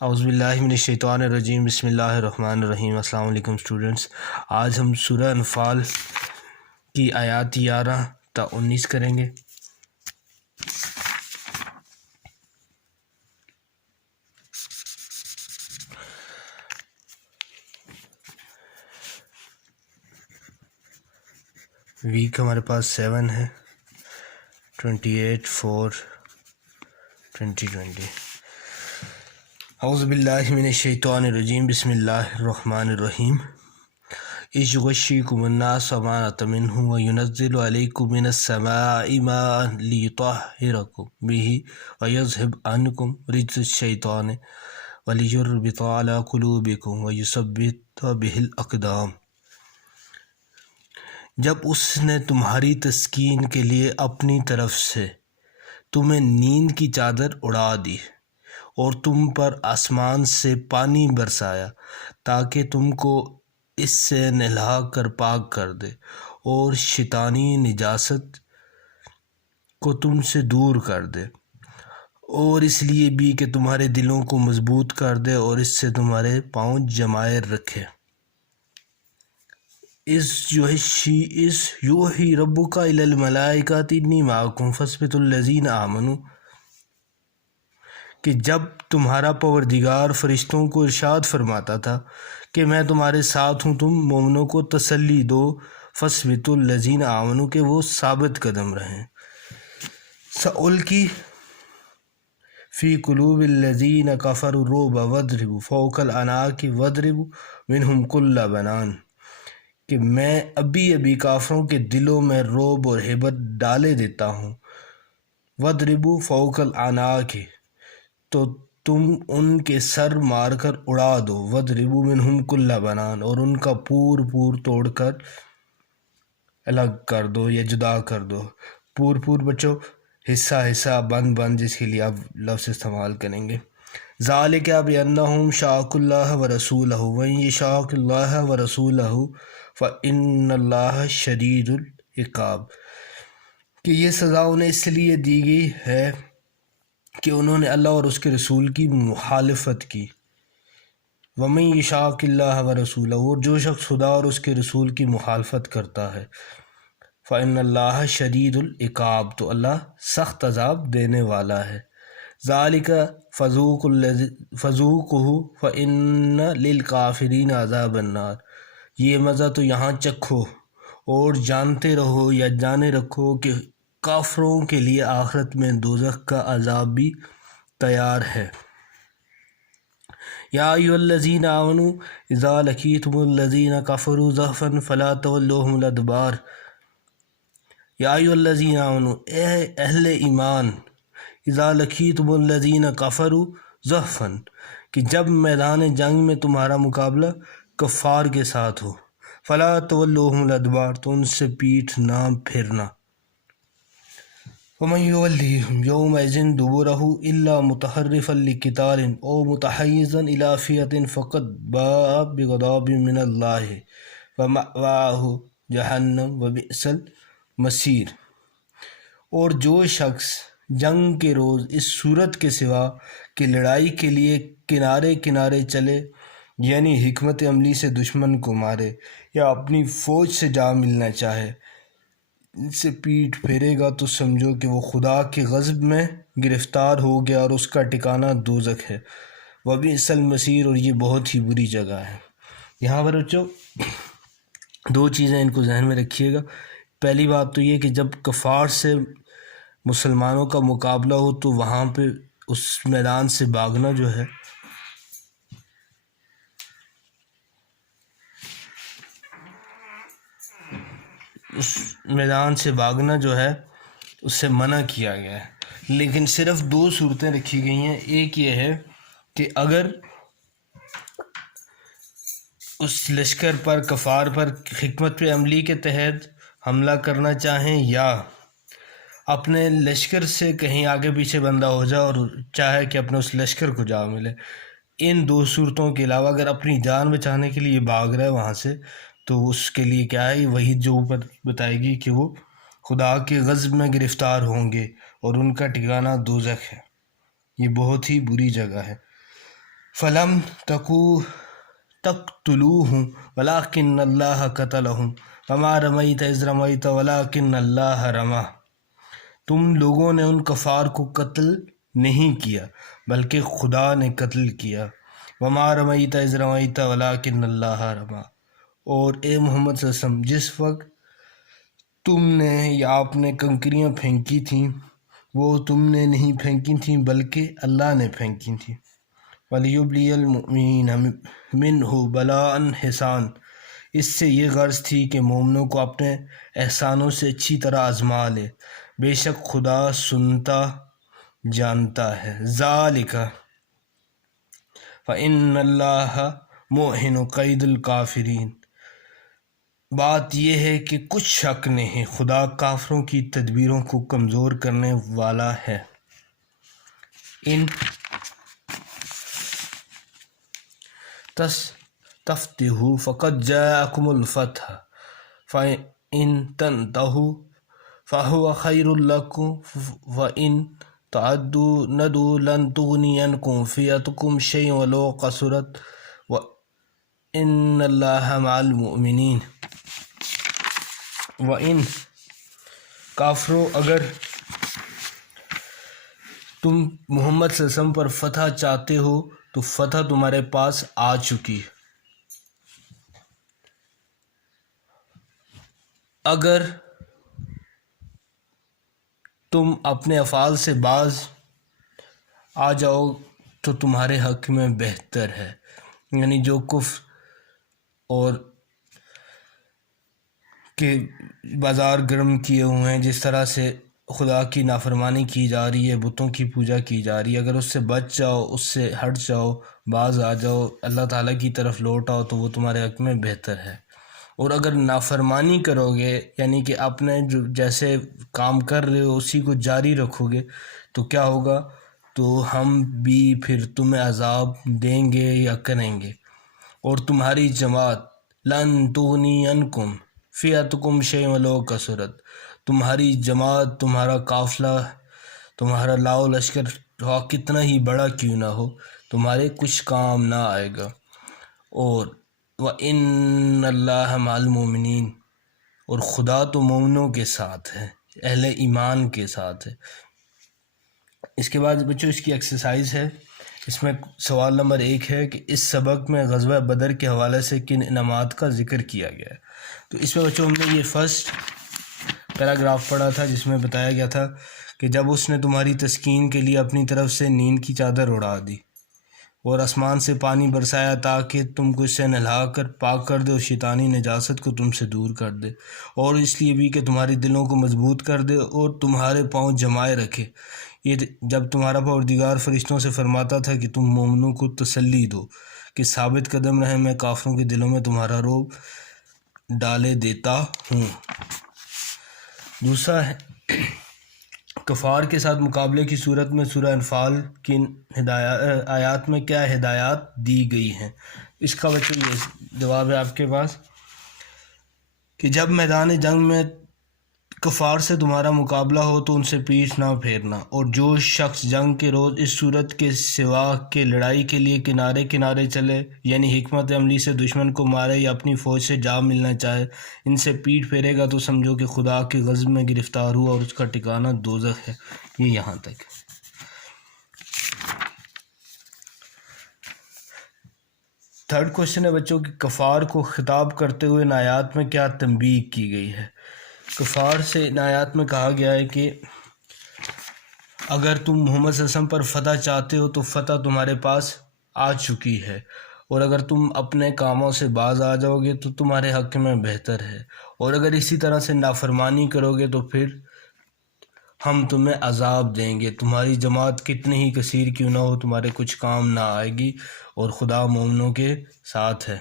اعوذ باللہ من الشیطان الرجیم بسم اللہ الرحمن الرحیم۔ السلام علیکم اسٹوڈنٹس، آج ہم سورہ انفال کی آیات 11 تا 19 کریں گے۔ ویک ہمارے پاس 7 ہے، 28/4/2020۔ اعوذ باللہ من الشیطان الرجیم بسم اللہ الرحمن الرحیم۔ اذ یغشیکم النعاس امانۃ منہ وینزل علیکم من السماء ماء لیطہرکم بہ ویذہب عنکم رجز الشیطان ولیربط علی قلوبکم ویثبت بہ الاقدام۔ جب اس نے تمہاری تسکین کے لیے اپنی طرف سے تمہیں نیند کی چادر اڑا دی اور تم پر آسمان سے پانی برسایا تاکہ تم کو اس سے نہلا کر پاک کر دے اور شیطانی نجاست کو تم سے دور کر دے، اور اس لیے بھی کہ تمہارے دلوں کو مضبوط کر دے اور اس سے تمہارے پاؤں جمائے رکھے۔ اس یوحی ربک الی الملائکۃ انی معکم فثبتوا الذین آمنوا، کہ جب تمہارا پروردگار فرشتوں کو ارشاد فرماتا تھا کہ میں تمہارے ساتھ ہوں، تم مومنوں کو تسلی دو، فثبتوا الذین آمنوا، کہ وہ ثابت قدم رہیں۔ سألقی فی قلوب الذین کفروا الرعب واضربوا فوق الاعناق واضربوا منہم کل بنان، کہ میں ابھی کافروں کے دلوں میں رعب اور ہیبت ڈالے دیتا ہوں۔ واضربوا فوق الاعناق، تو تم ان کے سر مار کر اڑا دو، واضربوا منہم کل بنان، اور ان کا پور توڑ کر الگ کر دو یا جدا کر دو۔ پور بچو، حصہ بند جس کے لیے آپ لفظ استعمال کریں گے۔ ذالک بأنہم شاقوا اللہ ورسولہ ومن یشاق اللہ ورسولہ فإن اللہ شدید العقاب، کہ یہ سزا انہیں اس لیے دی گئی ہے کہ انہوں نے اللہ اور اس کے رسول کی مخالفت کی۔ ومن یشاق اللہ ورسولہ، اور جو شخص خدا اور اس کے رسول کی مخالفت کرتا ہے، فإن اللہ شدید العقاب، تو اللہ سخت عذاب دینے والا ہے۔ ذالک فذوقہ فإن للکافرین عذاب النار، یہ مزہ تو یہاں چکھو اور جانتے رہو یا جانے رکھو کہ کافروں کے لیے آخرت میں دوزخ کا عذاب بھی تیار ہے۔ یا ایھا الذین آمنوا اذا لقیتم الذین کفروا زحفا فلا تولوہم الادبار۔ یا ایھا الذین آمنوا، اے اہل ایمان، اذا لقیتم الذین کفروا زحفا، کہ جب میدان جنگ میں تمہارا مقابلہ کفار کے ساتھ ہو، فلا تولوہم الادبار، تو ان سے پیٹھ نہ پھرنا۔ ومن یولیہم یومئذ دبرہ الا متحرفا لقتال او متحیزا الی فئۃ فقد باء بغضب من اللہ ومأواہ جہنم وبئس المصیر۔ اور جو شخص جنگ کے روز اس صورت کے سوا کہ لڑائی کے لیے کنارے چلے، یعنی حکمت عملی سے دشمن کو مارے یا اپنی فوج سے جا ملنا چاہے، ان سے پیٹھ پھیرے گا، تو سمجھو کہ وہ خدا کے غضب میں گرفتار ہو گیا اور اس کا ٹھکانہ دوزخ ہے۔ وبئس المصیر، اور یہ بہت ہی بری جگہ ہے۔ یہاں پر بچوں دو چیزیں ان کو ذہن میں رکھیے گا۔ پہلی بات تو یہ کہ جب کفار سے مسلمانوں کا مقابلہ ہو تو وہاں پہ اس میدان سے بھاگنا جو ہے اس سے منع کیا گیا ہے، لیکن صرف دو صورتیں رکھی گئی ہیں۔ ایک یہ ہے کہ اگر اس لشکر پر، کفار پر، حکمت عملی کے تحت حملہ کرنا چاہیں، یا اپنے لشکر سے کہیں آگے پیچھے بندہ ہو جائے اور چاہے کہ اپنے اس لشکر کو جا ملے۔ ان دو صورتوں کے علاوہ اگر اپنی جان بچانے کے لیے بھاگ رہا ہے وہاں سے، تو اس کے لیے کیا ہے، وہی جو اوپر بتائے گی کہ وہ خدا کے غضب میں گرفتار ہوں گے اور ان کا ٹھکانہ دوزخ ہے۔ یہ بہت ہی بری جگہ ہے۔ فلم تکو تقتلوہم ولکن اللہ قتلہم وما رمیت اذ رمیت ولکن اللہ رمى، تم لوگوں نے ان کفار کو قتل نہیں کیا بلکہ خدا نے قتل کیا، وما رمیت اذ رمیت ولکن اللہ رمى، اور اے محمد صلی اللہ علیہ وسلم جس وقت تم نے یا آپ نے کنکریاں پھینکی تھیں وہ تم نے نہیں پھینکی تھیں بلکہ اللہ نے پھینکی تھیں۔ وَلِيُبْلِيَ الْمُؤْمِنِينَ مِنْهُ بَلَاءً حِسَانًا، اس سے یہ غرض تھی کہ مومنوں کو اپنے احسانوں سے اچھی طرح آزما لے، بے شک خدا سنتا جانتا ہے۔ ذَلِكَ فَإِنَّ اللَّهَ مُوهِنُ قَيْدِ الْكَافِرِينَ، بات یہ ہے کہ کچھ شک نہیں، خدا کافروں کی تدبیروں کو کمزور کرنے والا ہے۔ ان تفتحوا فقد جاءكم الفتح فإن تنتهوا فهو خير لكم وإن تعدوا ندوا لن تغني عنكم فئتكم شيئا ولو قصرت وإن الله مع المؤمنين۔ وإن، کافروں اگر تم محمد صلی اللہ علیہ وسلم پر فتح چاہتے ہو تو فتح تمہارے پاس آ چکی، اگر تم اپنے افعال سے باز آ جاؤ تو تمہارے حق میں بہتر ہے، یعنی جو کفر اور کے بازار گرم کیے ہوئے ہیں، جس طرح سے خدا کی نافرمانی کی جا رہی ہے، بتوں کی پوجا کی جا رہی ہے، اگر اس سے بچ جاؤ، اس سے ہٹ جاؤ، باز آ جاؤ، اللہ تعالیٰ کی طرف لوٹ آؤ تو وہ تمہارے حق میں بہتر ہے۔ اور اگر نافرمانی کرو گے، یعنی کہ اپنے جو جیسے کام کر رہے ہو اسی کو جاری رکھو گے تو کیا ہوگا، تو ہم بھی پھر تمہیں عذاب دیں گے یا کریں گے۔ اور تمہاری جماعت لن تغنی عنکم فئتکم شیئا ولو کثرت، تمہاری جماعت، تمہارا قافلہ، تمہارا لاؤ لشکر کتنا ہی بڑا کیوں نہ ہو، تمہارے کچھ کام نہ آئے گا۔ اور وَإِنَّ اللَّهَ مَعَ الْمُؤْمِنِينَ، اور خدا تو مومنوں کے ساتھ ہے، اہل ایمان کے ساتھ ہے۔ اس کے بعد بچوں اس کی ایکسرسائز ہے، اس میں سوال نمبر 1 ہے کہ اس سبق میں غزوہ بدر کے حوالے سے کن انعامات کا ذکر کیا گیا ہے۔ تو اس میں بچوں ہم نے یہ فرسٹ پیراگراف پڑھا تھا جس میں بتایا گیا تھا کہ جب اس نے تمہاری تسکین کے لیے اپنی طرف سے نیند کی چادر اڑا دی اور آسمان سے پانی برسایا تاکہ تم کو اس سے نہلا کر پاک کر دے اور شیطانی نجاست کو تم سے دور کر دے، اور اس لیے بھی کہ تمہاری دلوں کو مضبوط کر دے اور تمہارے پاؤں جمائے رکھے۔ یہ جب تمہارا پروردگار فرشتوں سے فرماتا تھا کہ تم مومنوں کو تسلی دو کہ ثابت قدم رہیں، میں کافروں کے دلوں میں تمہارا رعب ڈالے دیتا ہوں۔ دوسرا ہے کفار کے ساتھ مقابلے کی صورت میں سورہ انفال کی آیات میں کیا ہدایات دی گئی ہیں۔ اس کا بچوں یہ جواب ہے آپ کے پاس کہ جب میدان جنگ میں کفار سے تمہارا مقابلہ ہو تو ان سے پیٹھ نہ پھیرنا، اور جو شخص جنگ کے روز اس صورت کے سوا کہ لڑائی کے لیے کنارے کنارے چلے، یعنی حکمت عملی سے دشمن کو مارے یا اپنی فوج سے جا ملنا چاہے، ان سے پیٹھ پھیرے گا تو سمجھو کہ خدا کے غضب میں گرفتار ہوا اور اس کا ٹھکانہ دوزخ ہے۔ یہ یہاں تک۔ تھرڈ کوشچن ہے بچوں کہ کفار کو خطاب کرتے ہوئے ان آیات میں کیا تنبیہ کی گئی ہے۔ کفار سے ان آیات میں کہا گیا ہے کہ اگر تم محمد صلی اللہ علیہ وسلم پر فتح چاہتے ہو تو فتح تمہارے پاس آ چکی ہے، اور اگر تم اپنے کاموں سے باز آ جاؤ گے تو تمہارے حق میں بہتر ہے، اور اگر اسی طرح سے نافرمانی کرو گے تو پھر ہم تمہیں عذاب دیں گے، تمہاری جماعت کتنی ہی کثیر کیوں نہ ہو تمہارے کچھ کام نہ آئے گی، اور خدا مومنوں کے ساتھ ہے۔